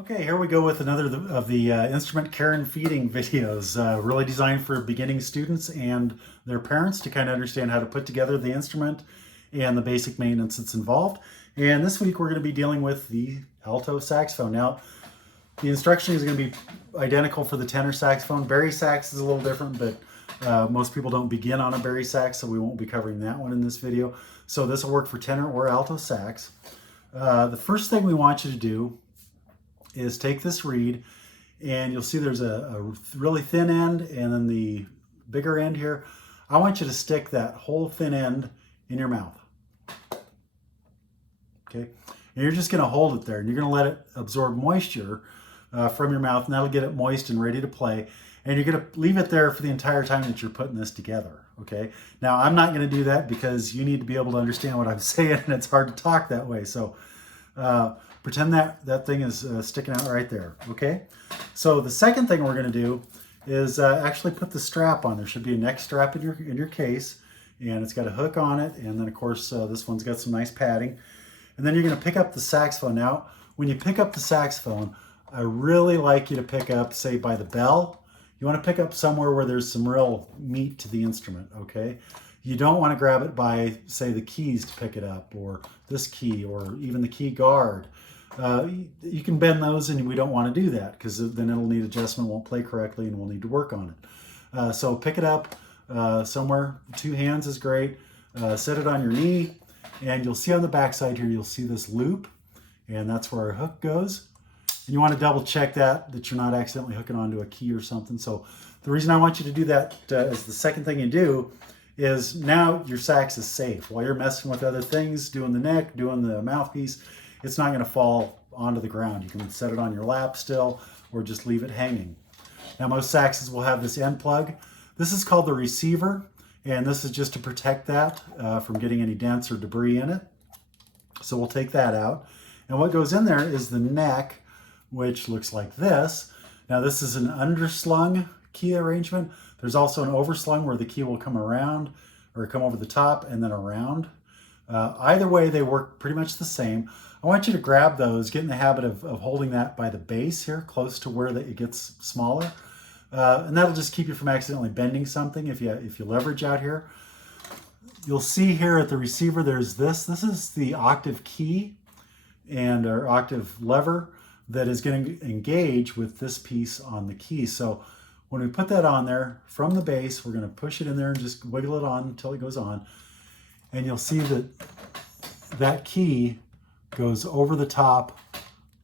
Okay, here we go with another of the instrument care and feeding videos, really designed for beginning students and their parents to kind of understand how to put together the instrument and the basic maintenance that's involved. And this week we're going to be dealing with the alto saxophone. Now, the instruction is going to be identical for the tenor saxophone. Barry sax is a little different, but most people don't begin on a barry sax, so we won't be covering that one in this video. So this will work for tenor or alto sax. The first thing we want you to do is take this reed, and you'll see there's a really thin end and then the bigger end here. I want you to stick that whole thin end in your mouth. Okay, and you're just going to hold it there, and you're going to let it absorb moisture from your mouth, and that'll get it moist and ready to play. And you're going to leave it there for the entire time that you're putting this together. Okay, now I'm not going to do that because you need to be able to understand what I'm saying, and it's hard to talk that way. So pretend that thing is sticking out right there, okay? So the second thing we're gonna do is actually put the strap on. There should be a neck strap in your case, and it's got a hook on it, and then of course this one's got some nice padding. And then you're gonna pick up the saxophone. Now, when you pick up the saxophone, I really like you to pick up, say, by the bell. You wanna pick up somewhere where there's some real meat to the instrument, okay? You don't wanna grab it by, say, the keys to pick it up, or this key, or even the key guard. You can bend those, and we don't want to do that because then it'll need adjustment, won't play correctly, and we'll need to work on it. So pick it up somewhere. 2 hands is great. Set it on your knee, and you'll see on the back side here, you'll see this loop, and that's where our hook goes. And you want to double check that you're not accidentally hooking onto a key or something. So the reason I want you to do that is the second thing you do is now your sax is safe. While you're messing with other things, doing the neck, doing the mouthpiece, it's not going to fall onto the ground. You can set it on your lap still, or just leave it hanging. Now, most saxes will have this end plug. This is called the receiver, and this is just to protect that from getting any dents or debris in it. So we'll take that out. And what goes in there is the neck, which looks like this. Now, this is an underslung key arrangement. There's also an overslung where the key will come around, or come over the top and then around. Either way, they work pretty much the same. I want you to grab those, get in the habit of holding that by the base here, close to where it gets smaller. And that'll just keep you from accidentally bending something if you leverage out here. You'll see here at the receiver, there's this. This is the octave key and our octave lever that is going to engage with this piece on the key. So when we put that on there from the base, we're going to push it in there and just wiggle it on until it goes on. And you'll see that key goes over the top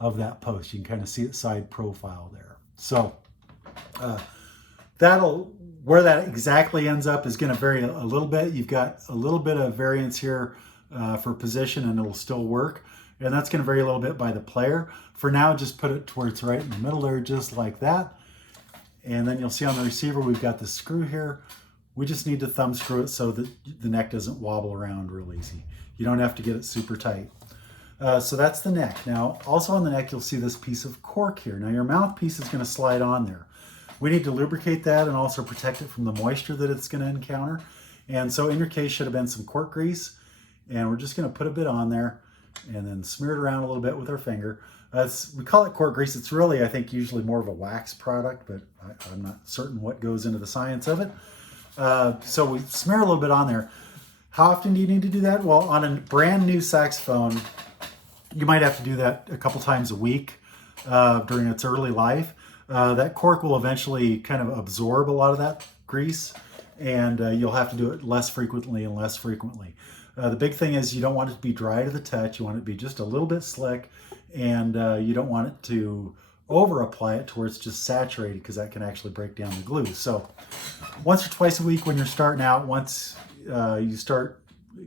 of that post. You can kind of see its side profile there. So where that exactly ends up is going to vary a little bit. You've got a little bit of variance here for position, and it'll still work. And that's going to vary a little bit by the player. For now, just put it to where it's right in the middle there, just like that. And then you'll see on the receiver, we've got the screw here. We just need to thumb screw it so that the neck doesn't wobble around real easy. You don't have to get it super tight. So that's the neck. Now, also on the neck, you'll see this piece of cork here. Now, your mouthpiece is going to slide on there. We need to lubricate that and also protect it from the moisture that it's going to encounter. And so in your case, should have been some cork grease. And we're just going to put a bit on there and then smear it around a little bit with our finger. We call it cork grease. It's really, I think, usually more of a wax product, but I'm not certain what goes into the science of it. So we smear a little bit on there. How often do you need to do that? Well, on a brand new saxophone, you might have to do that a couple times a week during its early life. That cork will eventually kind of absorb a lot of that grease, and you'll have to do it less frequently and less frequently. The big thing is you don't want it to be dry to the touch. You want it to be just a little bit slick, and you don't want it to over apply it to where it's just saturated, because that can actually break down the glue. So once or twice a week when you're starting out, once you start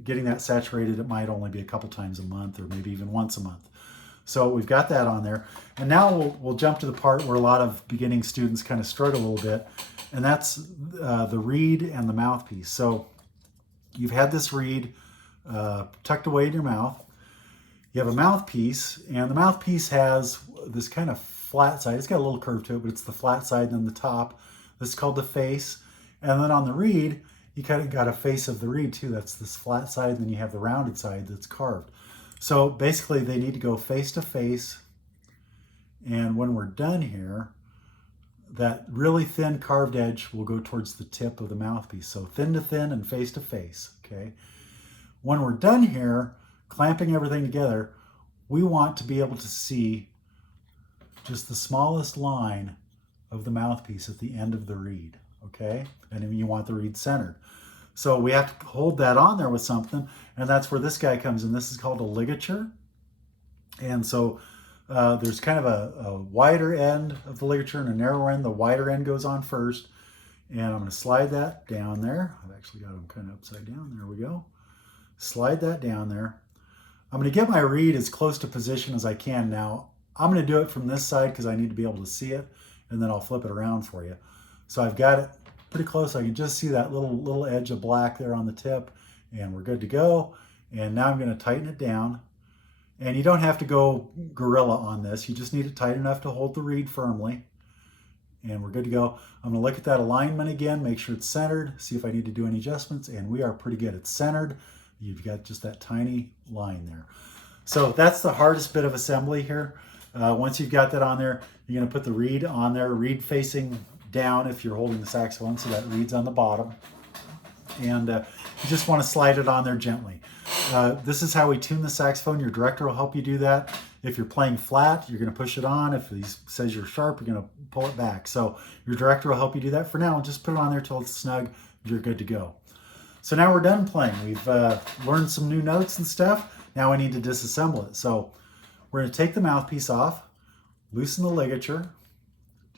getting that saturated, it might only be a couple times a month, or maybe even once a month. So we've got that on there. And now we'll jump to the part where a lot of beginning students kind of struggle a little bit, and that's the reed and the mouthpiece. So you've had this reed tucked away in your mouth. You have a mouthpiece, and the mouthpiece has this kind of flat side. It's got a little curve to it, but it's the flat side and then the top. This is called the face. And then on the reed, you kind of got a face of the reed too. That's this flat side, and then you have the rounded side that's carved. So basically they need to go face to face, And when we're done here, that really thin carved edge will go towards the tip of the mouthpiece. So thin to thin and face to face, okay? When we're done here, clamping everything together, we want to be able to see just the smallest line of the mouthpiece at the end of the reed, okay? And then you want the reed centered. So we have to hold that on there with something, and that's where this guy comes in. This is called a ligature. And so there's kind of a wider end of the ligature and a narrower end. The wider end goes on first. And I'm going to slide that down there. I've actually got them kind of upside down. There we go. Slide that down there. I'm going to get my reed as close to position as I can now. I'm going to do it from this side because I need to be able to see it, and then I'll flip it around for you. So I've got it pretty close. I can just see that little edge of black there on the tip, and we're good to go. And now I'm going to tighten it down. And you don't have to go gorilla on this. You just need it tight enough to hold the reed firmly. And we're good to go. I'm going to look at that alignment again, make sure it's centered, see if I need to do any adjustments, and we are pretty good. It's centered. You've got just that tiny line there. So that's the hardest bit of assembly here. Once you've got that on there, you're going to put the reed on there, reed facing down if you're holding the saxophone, so that reed's on the bottom. And you just want to slide it on there gently. This is how we tune the saxophone. Your director will help you do that. If you're playing flat, you're going to push it on. If he says you're sharp, you're going to pull it back. So your director will help you do that. For now, just put it on there till it's snug. You're good to go. So now we're done playing. We've learned some new notes and stuff. Now we need to disassemble it. So we're going to take the mouthpiece off, loosen the ligature,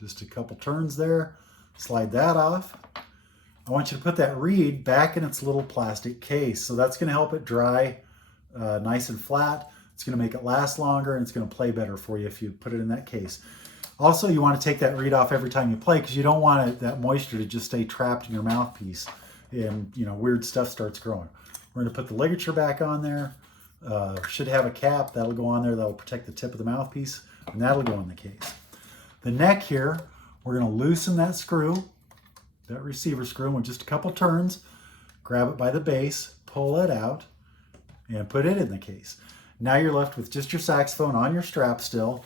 just a couple turns there, slide that off. I want you to put that reed back in its little plastic case. So that's going to help it dry nice and flat. It's going to make it last longer, and it's going to play better for you if you put it in that case. Also, you want to take that reed off every time you play because you don't want that moisture to just stay trapped in your mouthpiece and weird stuff starts growing. We're going to put the ligature back on there. Should have a cap. That'll go on there. That'll protect the tip of the mouthpiece, and that'll go in the case. The neck here, we're going to loosen that screw, that receiver screw, with just a couple turns. Grab it by the base, pull it out, and put it in the case. Now you're left with just your saxophone on your strap still,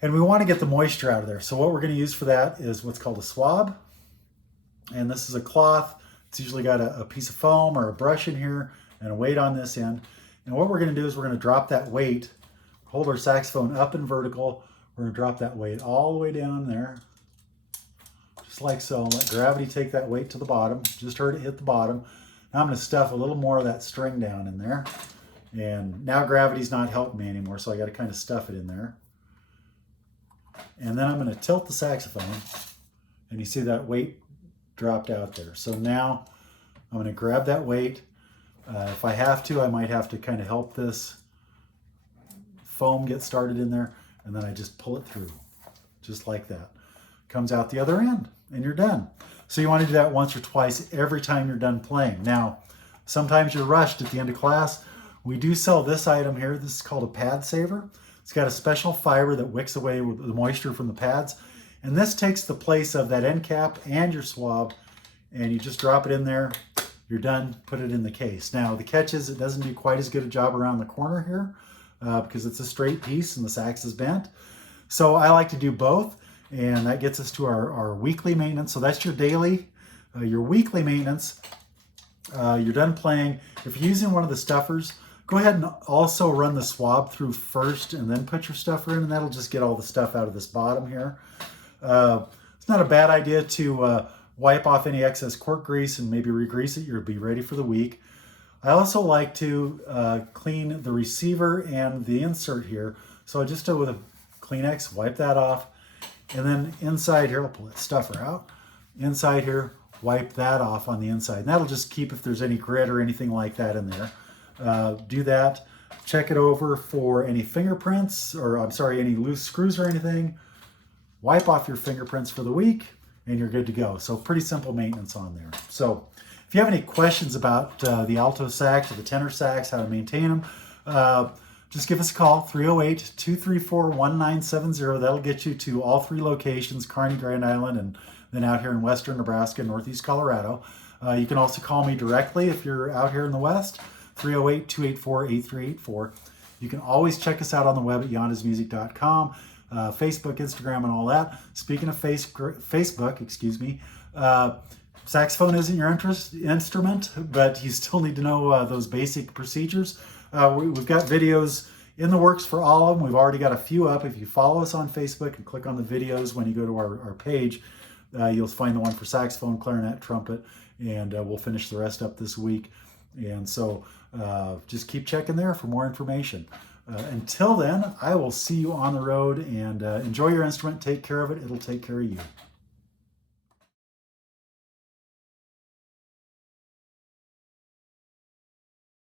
and we want to get the moisture out of there. So what we're going to use for that is what's called a swab, and this is a cloth. It's usually got a piece of foam or a brush in here and a weight on this end. And what we're going to do is we're going to drop that weight, hold our saxophone up and vertical. We're going to drop that weight all the way down there, just like so. Let gravity take that weight to the bottom. Just heard it hit the bottom. Now I'm going to stuff a little more of that string down in there. And now gravity's not helping me anymore, so I got to kind of stuff it in there. And then I'm going to tilt the saxophone, and you see that weight dropped out there. So now I'm going to grab that weight. If I have to, I might have to kind of help this foam get started in there, and then I just pull it through, just like that. Comes out the other end, and you're done. So you want to do that once or twice every time you're done playing. Now, sometimes you're rushed at the end of class. We do sell this item here. This is called a pad saver. It's got a special fiber that wicks away with the moisture from the pads. And this takes the place of that end cap and your swab, and you just drop it in there. You're done, put it in the case. Now, the catch is it doesn't do quite as good a job around the corner here because it's a straight piece and the sax is bent. So I like to do both, and that gets us to our weekly maintenance. So that's your daily, your weekly maintenance. You're done playing. If you're using one of the stuffers, go ahead and also run the swab through first and then put your stuffer in, and that'll just get all the stuff out of this bottom here. It's not a bad idea to wipe off any excess cork grease and maybe re-grease it. You'll be ready for the week. I also like to clean the receiver and the insert here. So I just do it with a Kleenex, wipe that off. And then inside here, I'll pull that stuffer out. Inside here, wipe that off on the inside. And that'll just keep if there's any grit or anything like that in there. Do that. Check it over for any fingerprints, or I'm sorry, any loose screws or anything. Wipe off your fingerprints for the week, and you're good to go. So pretty simple maintenance on there. So if you have any questions about the alto sax or the tenor sax, how to maintain them, just give us a call, 308-234-1970. That'll get you to all three locations, Kearney, Grand Island, and then out here in western Nebraska, northeast Colorado. You can also call me directly if you're out here in the west, 308-284-8384. You can always check us out on the web at yondasmusic.com. Facebook, Instagram, and all that. Speaking of Facebook, excuse me, saxophone isn't your instrument, but you still need to know those basic procedures. We've got videos in the works for all of them. We've already got a few up. If you follow us on Facebook and click on the videos when you go to our page, you'll find the one for saxophone, clarinet, trumpet, and we'll finish the rest up this week. And so just keep checking there for more information. Until then, I will see you on the road, and enjoy your instrument. Take care of it. It'll take care of you.